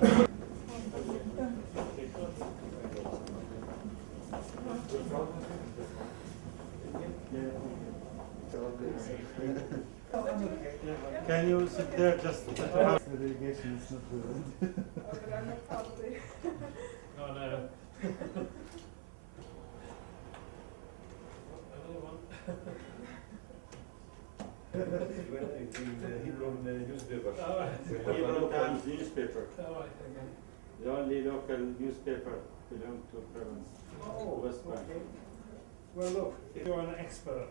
Can you sit there just to have the delegation is not good. No, no. Another one. Hebrew newspaper. Oh, right. Hebrew Times newspaper. Oh, right, okay. The only local newspaper belong to province. Oh, West Bank. okay. Well, look, if you're an expert,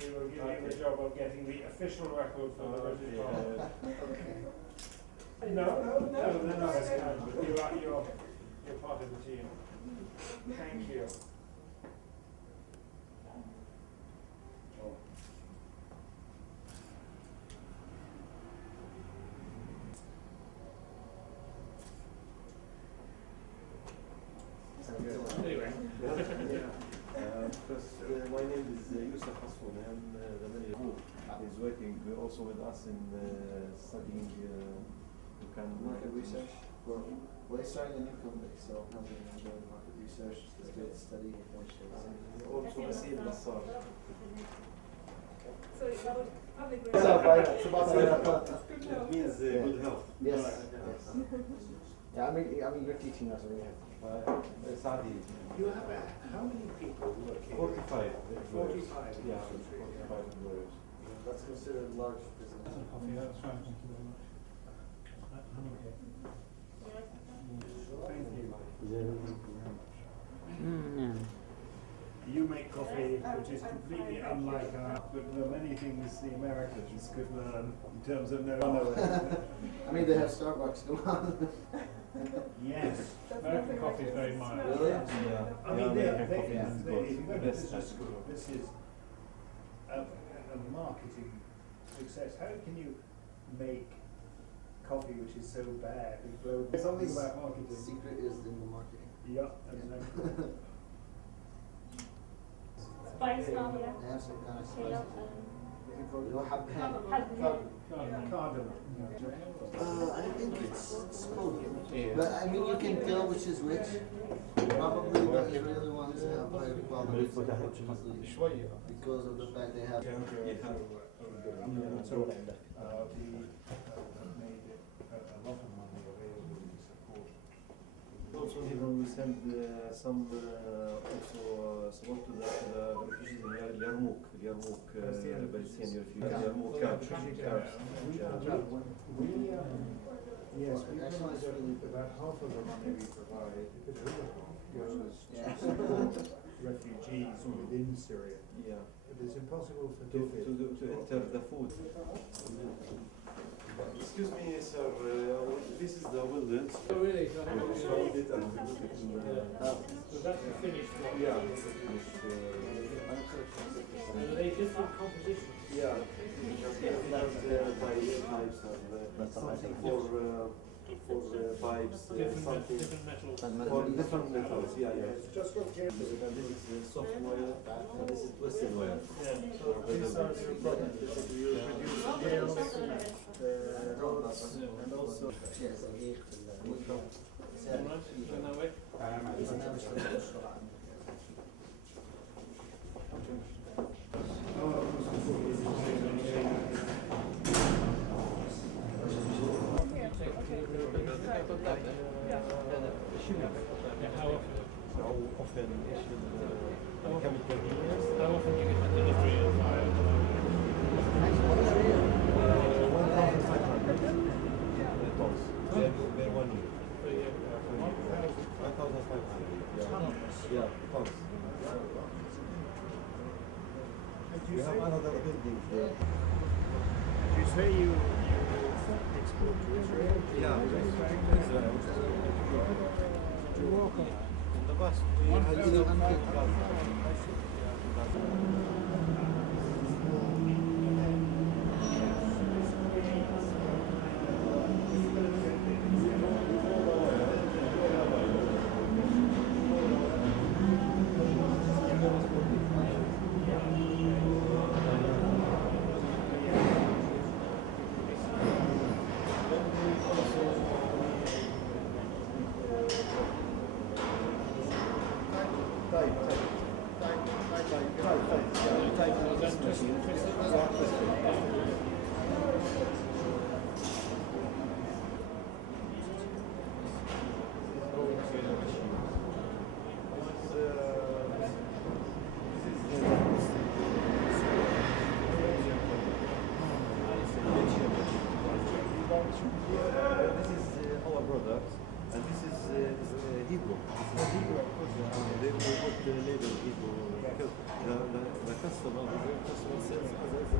we will give you the job of getting the official record for the British Parliament. No, they're not as kind, but you're part of the team. Thank you. Anyway. My name is Yusuf, and the manager who is working also with us in studying wكان market research. We're starting a new company, so helping them doing market research is good study initiatives. also Basil Bassar. It means good health. Yes. Yeah, I mean you're teaching us already. Saadi. You have how many people work here? 45. 45. Yeah, 45 employers. That's considered a large business. Coffee, that's fine, thank you very much. You make coffee which is completely unlike but there are many things the Americans could learn in terms of knowing. I mean, they have Starbucks. Come on. Yes, American coffee is very mild. Really? Yeah. I mean, American coffee if is you good. go to Best business school, this is a marketing success. How can you make coffee which is so bad? There's something about The marketing. secret is in the marketing. Yeah, exactly. Spice ناظرة They have some kind of شيء spice. اللي هو حبهان. Cardamom. I think it's spoken. But I mean, you can tell which is which. Probably the Israeli ones have higher quality because of the fact they have. So, we made a lot of money available to support. Also here we send some also support to the refugees in Yarmouk, Palestinian refugees, Yarmouk camps. Yes, we realize about half of the money we provide goes to support refugees within Syria. Yeah. It is impossible for To enter the food. Excuse me, sir. This is the wilderness. Oh, really? We found it and we put it in the. So that's the finished one? Yeah. Are they different compositions? Yeah. Different pipes and something for pipes, something Different metals. for different metals. Yeah, yeah. Just got careful. And this is soft wire and this is twisted wire. So these are your products that you produce nails, rods, and also. أشياء صغيرة في المنطقة. برنامج المشروع. How often is the chemical years? How often do you get the delivery of fire? 1,500 tons. They're 1 year. 1,500. Yeah, tons. We have another building there. Did you say you export to Israel? Yeah, Israel. In the past, we had Igbo. They will put the label Igbo because the customer says as a product.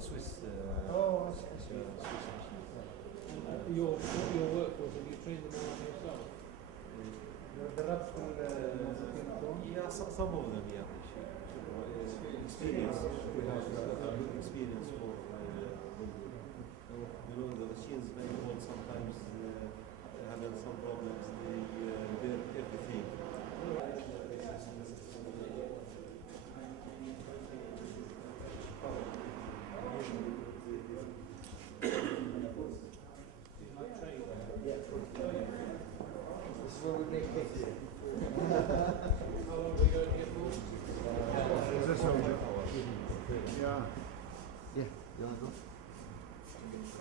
Swiss. Your workforce, have you trained them all yourself? Yeah, some of them, yeah. Experience. We have good experience for the machines may hold sometimes having some problems. They repair everything. Yeah, you want to go?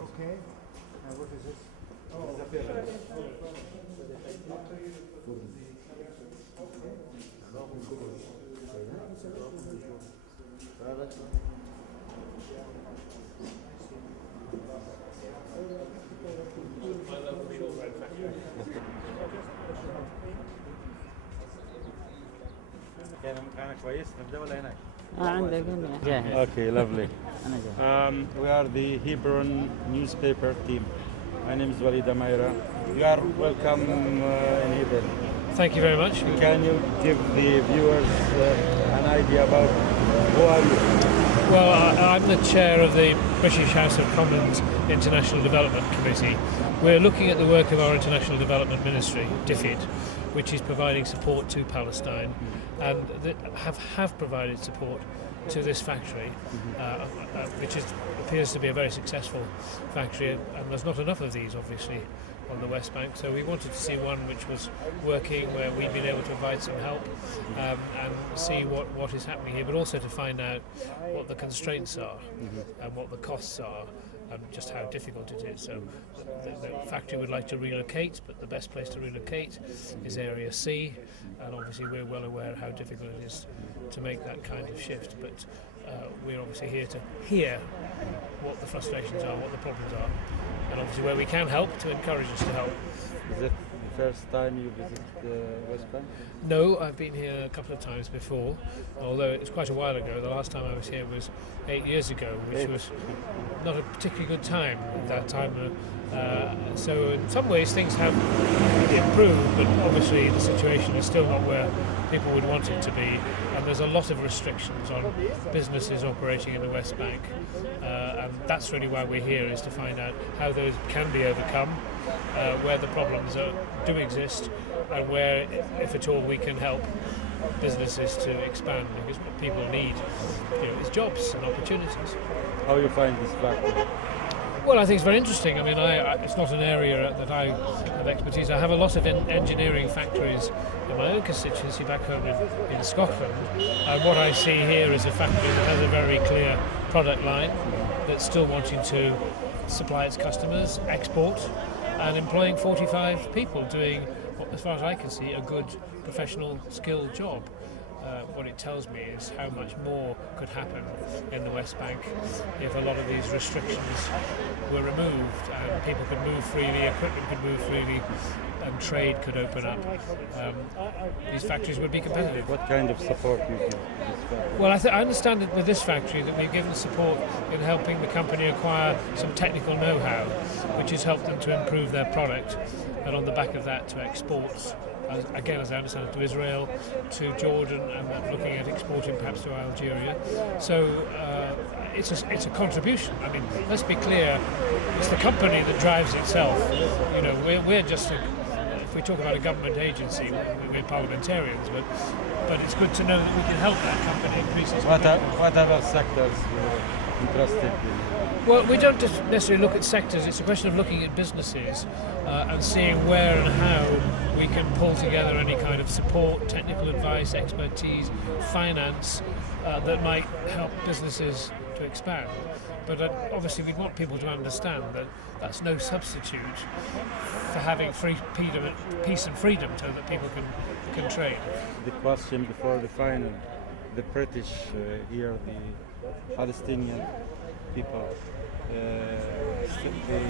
Okay. What is this? كان مكانك كويس نبدأ ولا هناك؟ عندك جاهز. Okay, lovely. أنا جاهز. We are the Hebron newspaper team. My name is Walid Amaira. You are welcome in Hebron. Thank you very much. Can you give the viewers an idea about who are you? Well, I'm the chair of the British House of Commons International Development Committee. We're looking at the work of our International Development Ministry, DFID, which is providing support to Palestine and have provided support to this factory, which appears to be a very successful factory, and there's not enough of these, obviously, on the West Bank. So we wanted to see one which was working, where we'd been able to provide some help and see what is happening here, but also to find out what the constraints are and what the costs are and just how difficult it is. So the factory would like to relocate, but the best place to relocate is Area C, and obviously we're well aware how difficult it is to make that kind of shift, but we're obviously here to hear what the frustrations are, what the problems are, and obviously where we can help, to encourage us to help. Is it first time you visit West Bank? No, I've been here a couple of times before, although it's quite a while ago. The last time I was here was 8 years ago, which was not a particularly good time at that time. So in some ways things have improved, but obviously the situation is still not where people would want it to be, and there's a lot of restrictions on businesses operating in the West Bank, and that's really why we're here, is to find out how those can be overcome, where the problems do exist, and where, if at all, we can help businesses to expand, because what people need, is jobs and opportunities. How you find this factory? Well, I think it's very interesting. I mean, it's not an area that I have expertise. I have a lot of engineering factories in my own constituency back home in Scotland, and what I see here is a factory that has a very clear product line that's still wanting to supply its customers, export, and employing 45 people doing, as far as I can see, a good professional skilled job. What it tells me is how much more could happen in the West Bank if a lot of these restrictions were removed and people could move freely, equipment could move freely, and trade could open up. These factories would be competitive. What kind of support you give this factory? Well, I understand that with this factory that we've given support in helping the company acquire some technical know-how, which has helped them to improve their product, and on the back of that to export. Again, as I understand it, to Israel, to Jordan, and then looking at exporting perhaps to Algeria. So it's a contribution. I mean, let's be clear, it's the company that drives itself. We're just, if we talk about a government agency, we're parliamentarians, but it's good to know that we can help that company increase its competitiveness. What other sectors you're interested in? Well, we don't just necessarily look at sectors, it's a question of looking at businesses and seeing where and how we can pull together any kind of support, technical advice, expertise, finance that might help businesses to expand. But obviously we want people to understand that that's no substitute for having peace and freedom so that people can trade. The question before the final, the British here, the Palestinian people, they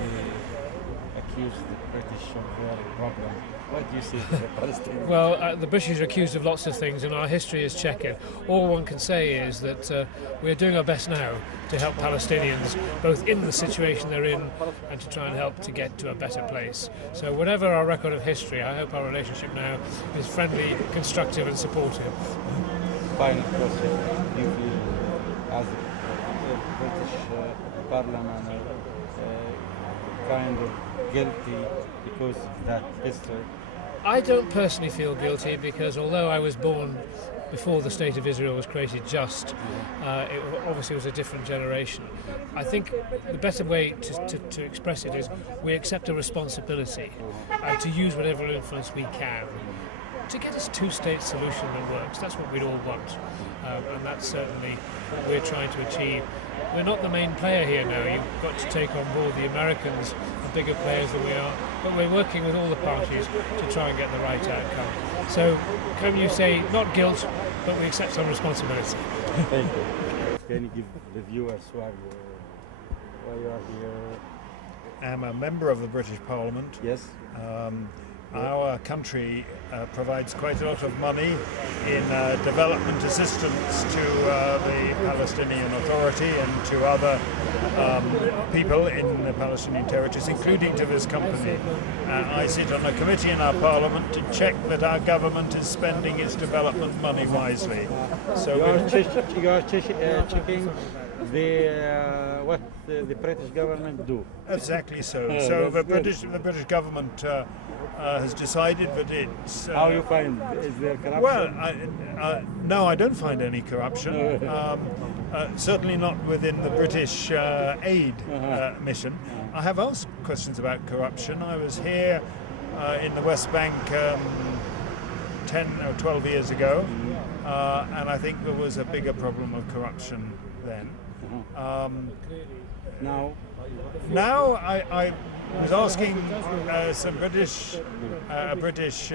accuse the British of their problem. What do you say to the Palestinians? Well, the British are accused of lots of things, and our history is checkered. All one can say is that we're doing our best now to help Palestinians, both in the situation they're in and to try and help to get to a better place. So whatever our record of history, I hope our relationship now is friendly, constructive and supportive. Final question. Do you feel, as the British Parliament, kind of guilty because of that history? I don't personally feel guilty, because although I was born before the State of Israel was created it obviously was a different generation. I think the better way to express it is we accept a responsibility to use whatever influence we can to get us a two-state solution that works. That's what we'd all want, and that's certainly what we're trying to achieve. We're not the main player here now. You've got to take on board the Americans, the bigger players than we are, but we're working with all the parties to try and get the right outcome. So can you say, not guilt, but we accept some responsibility. Thank you. Can you give the viewers why you are here? I'm a member of the British Parliament. Yes. Our country provides quite a lot of money in development assistance to the Palestinian Authority and to other people in the Palestinian territories, including to this company. I sit on a committee in our Parliament to check that our government is spending its development money wisely. So you are checking what the British government do. Exactly so. So the British government has decided that it's... How you find? Is there corruption? Well, no, I don't find any corruption. Certainly not within the British aid mission. I have asked questions about corruption. I was here in the West Bank 10 or 12 years ago, and I think there was a bigger problem of corruption then. Now I was asking a British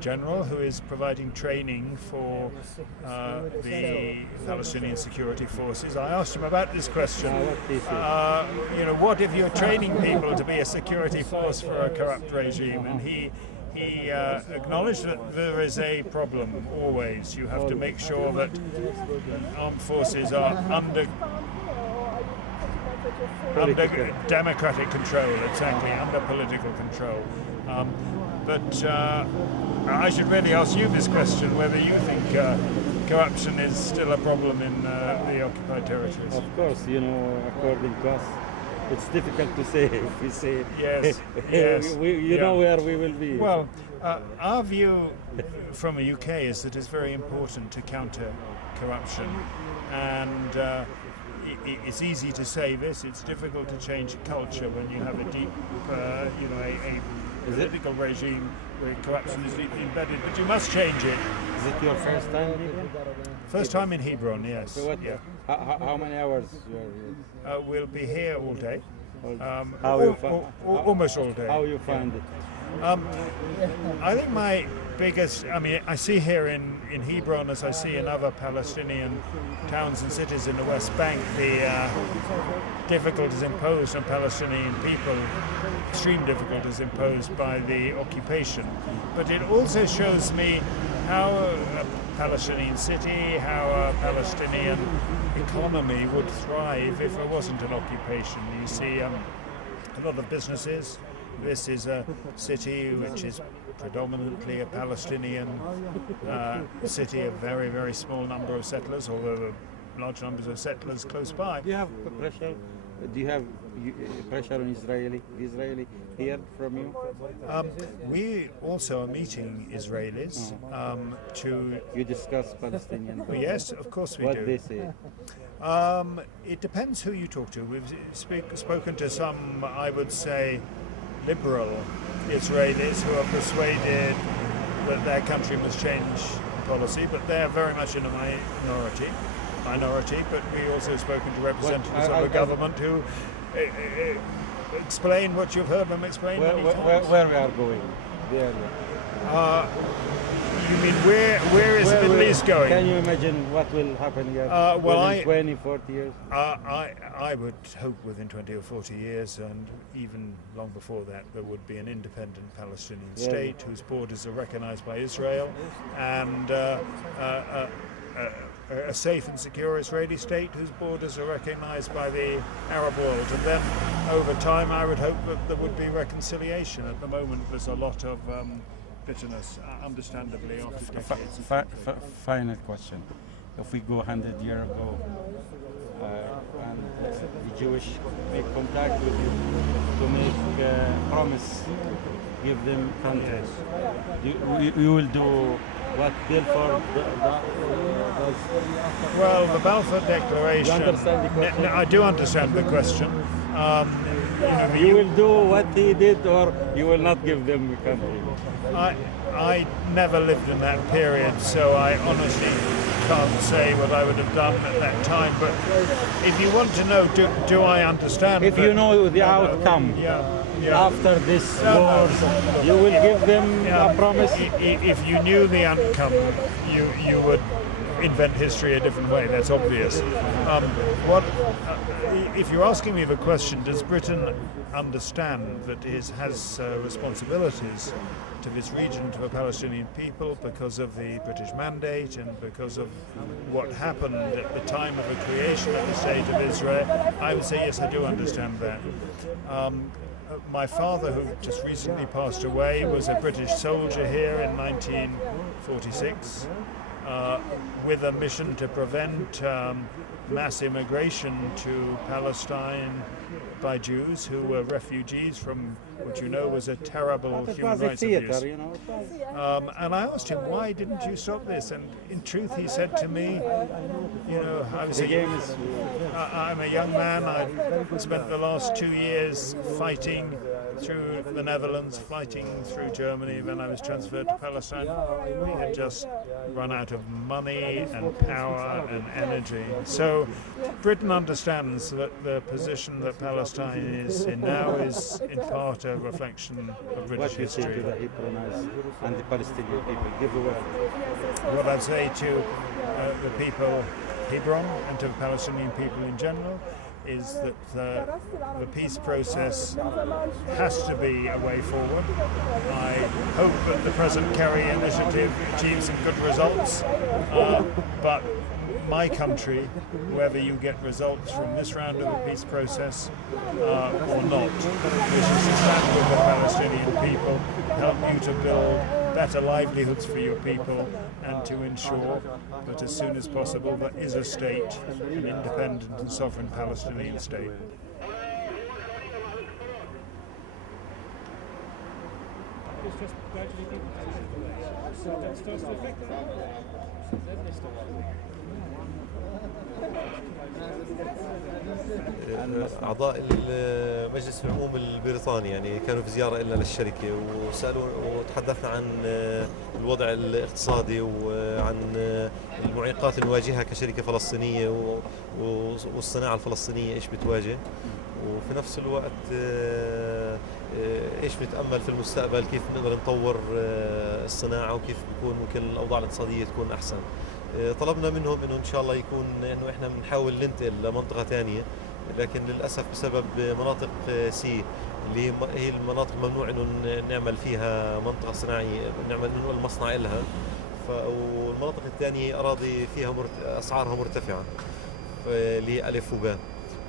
general who is providing training for the Palestinian security forces. I asked him about this question. What if you're training people to be a security force for a corrupt regime? And he he acknowledged that there is a problem always. You have to make sure that armed forces are under democratic control, exactly, under political control. But I should really ask you this question, whether you think corruption is still a problem in the occupied territories. Of course, you know, according to us, it's difficult to say. If we say yes, yes, you know where we will be. Well, our view from the UK is that it's very important to counter corruption, and it's easy to say this. It's difficult to change culture when you have a deep, you know, a political regime where corruption is deeply embedded. But you must change it. Is it your first time here? First time in Hebron, yes. So what, yeah. How many hours you are here? We'll be here all day. Almost all day. How you find it? I think my biggest, I mean, I see here in Hebron, as I see in other Palestinian towns and cities in the West Bank, the difficulties imposed on Palestinian people, extreme difficulties imposed by the occupation. But it also shows me how a Palestinian city, how a Palestinian economy would thrive if there wasn't an occupation. You see a lot of businesses. This is a city which is predominantly a Palestinian city, a very, very small number of settlers, although there are large numbers of settlers close by. Do you have pressure? Do you have pressure on Israeli here from you? We also are meeting Israelis to... You discuss Palestinian? Yes, of course we do. What they say? It depends who you talk to. We've spoken to some, I would say, liberal Israelis who are persuaded that their country must change policy, but they're very much in a minority. But we also spoken to representatives of the government who explain what you've heard them explain. Where we are going? The area. You mean where is the Middle East going? Can you imagine what will happen here within 20, 40 years? I would hope within 20 or 40 years, and even long before that, there would be an independent Palestinian state whose borders are recognized by Israel, and a safe and secure Israeli state whose borders are recognized by the Arab world. And then over time, I would hope that there would be reconciliation. At the moment, there's a lot of bitterness, understandably, after decades. Final question. If we go 100 years ago, and the Jewish make contact with you to make promise, give them countries, you will do what Balfour does? Well, the Balfour Declaration... You understand the question? I do understand the question. You will do what he did, or you will not give them a country? I never lived in that period, so I honestly can't say what I would have done at that time. But if you want to know, do I understand? If you know the outcome after this war, you will give them a promise? If you knew the outcome, you would invent history a different way. That's obvious. If you're asking me the question, does Britain understand that it has responsibilities to this region, to the Palestinian people, because of the British mandate and because of what happened at the time of the creation of the State of Israel? I would say yes, I do understand that. My father, who just recently passed away, was a British soldier here in 1946 with a mission to prevent mass immigration to Palestine by Jews who were refugees from what you know was a terrible human rights abuse. You know? And I asked him, why didn't you stop this? And in truth, he said to me, you know, I'm a young man. I spent the last 2 years fighting through the Netherlands, fighting through Germany. Then I was transferred to Palestine. We had just run out of money and power and energy. So Britain understands that the position that Palestine is in now is in part a reflection of British history. What you say to the Hebrews and the Palestinian people? Give the word. What I'd say to the people Hebron and to the Palestinian people in general is that the peace process has to be a way forward. I hope that the present Kerry initiative achieves some good results, but my country, whether you get results from this round of the peace process or not, wishes to stand with the Palestinian people, help you to build better livelihoods for your people, and to ensure that as soon as possible there is a state, an independent and sovereign Palestinian state. أعضاء مجلس العموم البريطاني يعني كانوا في زيارة لنا للشركة وسألوا وتحدثنا عن الوضع الاقتصادي وعن المعيقات اللي نواجهها كشركة فلسطينية والصناعة الفلسطينية إيش بتواجه، وفي نفس الوقت إيش بنتأمل في المستقبل، كيف نقدر نطور الصناعة وكيف بيكون ممكن الأوضاع الاقتصادية تكون أحسن. طلبنا منهم إنه إن شاء الله يكون إنه إحنا بنحاول ننتقل لمنطقة ثانية، لكن للأسف بسبب مناطق سي اللي هي المناطق ممنوع إنه نعمل فيها منطقة صناعية، ننقل مصنع إلها، والمناطق الثانية أراضي فيها أسعارها مرتفعة اللي ألف وباء.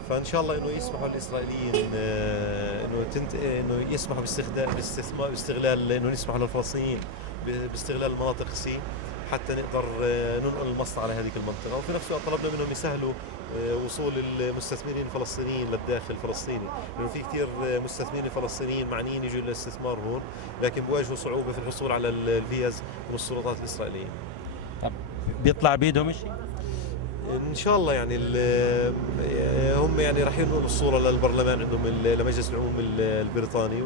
فإن شاء الله إنه يسمحوا الإسرائيليين إنه يسمحوا باستغلال إنه يسمحوا للفلسطينيين باستغلال المناطق سي حتى نقدر ننقل المصنع على هذه المنطقة، وفي نفس الوقت طلبنا منهم يسهلوا وصول المستثمرين الفلسطينيين للداخل الفلسطيني، لأنه في كثير مستثمرين فلسطينيين معنيين يجوا للاستثمار هون، لكن بواجهوا صعوبة في الحصول على الفيز من السلطات الإسرائيلية. طب بيطلع بيدهم شيء؟ ان شاء الله يعني هم يعني راح ينقلوا الصوره للبرلمان عندهم لمجلس العموم البريطاني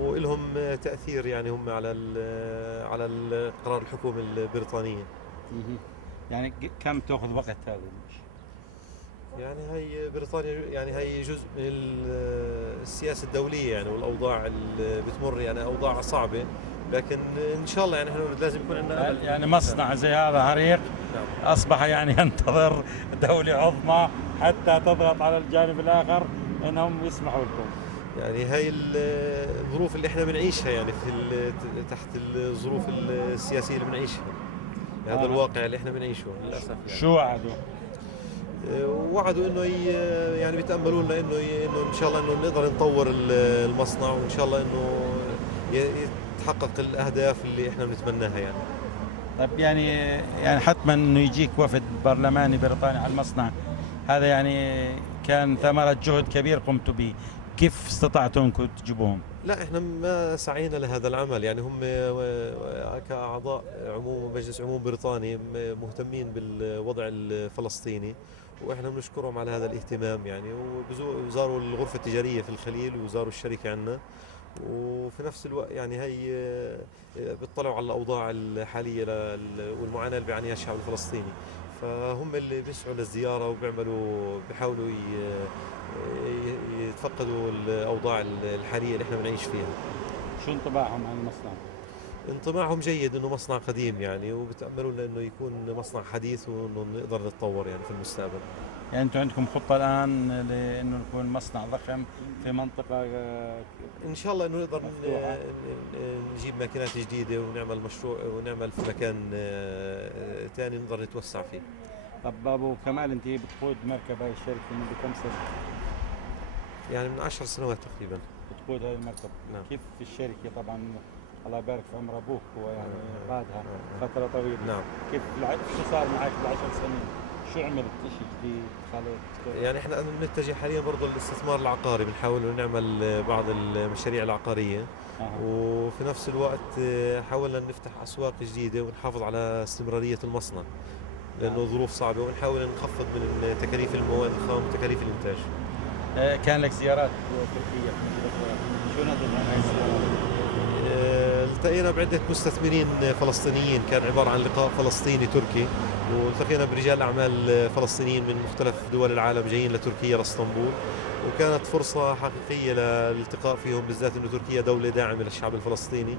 ولهم تاثير يعني هم على قرار الحكومه البريطانيه. يعني كم تاخذ وقت هذا؟ يعني هي بريطانيا يعني هي جزء من السياسه الدوليه يعني، والاوضاع اللي بتمر يعني اوضاع صعبه، لكن ان شاء الله يعني احنا لازم يكون عندنا يعني مصنع زي هذا عريق اصبح يعني ينتظر دوله عظمى حتى تضغط على الجانب الاخر انهم يسمحوا لكم. يعني هاي الظروف اللي احنا بنعيشها يعني تحت الظروف السياسيه اللي بنعيشها، هذا الواقع اللي احنا بنعيشه للاسف يعني. شو وعدوا؟ وعدوا انه يعني بيتاملوا لنا انه ان شاء الله انه نقدر نطور المصنع، وان شاء الله انه تحقق الأهداف اللي إحنا بنتمناها يعني. طيب يعني حتما إنه يجيك وفد برلماني بريطاني على المصنع هذا، يعني كان ثمرة جهد كبير قمتوا به، كيف استطعتوا أنكم تجيبوهم؟ لا إحنا ما سعينا لهذا العمل يعني، هم كأعضاء عموم مجلس عموم بريطاني مهتمين بالوضع الفلسطيني، وإحنا بنشكرهم على هذا الاهتمام يعني، وزاروا الغرفة التجارية في الخليل وزاروا الشركة عنا، وفي نفس الوقت يعني هي بيطلعوا على الأوضاع الحالية والمعاناة اللي بيعانيها الشعب الفلسطيني، فهم اللي بيسعوا للزيارة بيحاولوا يتفقدوا الأوضاع الحالية اللي احنا بنعيش فيها. شو انطباعهم عن المصنع؟ انطباعهم جيد، انه مصنع قديم يعني، وبتأملوا انه يكون مصنع حديث وانه نقدر نتطور يعني في المستقبل. يعني انتم عندكم خطة الآن لانه يكون مصنع ضخم في منطقة ان شاء الله انه نقدر نجيب ماكينات جديدة ونعمل مشروع ونعمل في مكان ثاني نقدر نتوسع فيه. طب ابو كمال، انت بتقود مركب هاي الشركة منذ كم سنة؟ يعني من 10 سنوات تقريبا بتقود هاي المركب. نعم. كيف في الشركة؟ طبعا الله يبارك في عمر ابوك، هو يعني قادها فترة طويلة. نعم. كيف شو صار معك ب10 سنين؟ شو عملت شيء جديد خليت؟ يعني احنا بنتجه حاليا برضه للاستثمار العقاري، بنحاول نعمل بعض المشاريع العقارية. وفي نفس الوقت حاولنا نفتح اسواق جديدة ونحافظ على استمرارية المصنع، لانه ظروف صعبة، ونحاول نخفض من تكاليف المواد الخام وتكاليف الانتاج. كان لك زيارات تركية، شو نظرت عن هاي الزيارات؟ التقينا بعدة مستثمرين فلسطينيين، كان عبارة عن لقاء فلسطيني تركي، والتقينا برجال أعمال فلسطينيين من مختلف دول العالم جايين لتركيا لاسطنبول، وكانت فرصة حقيقية للالتقاء فيهم، بالذات أنه تركيا دولة داعمة للشعب الفلسطيني.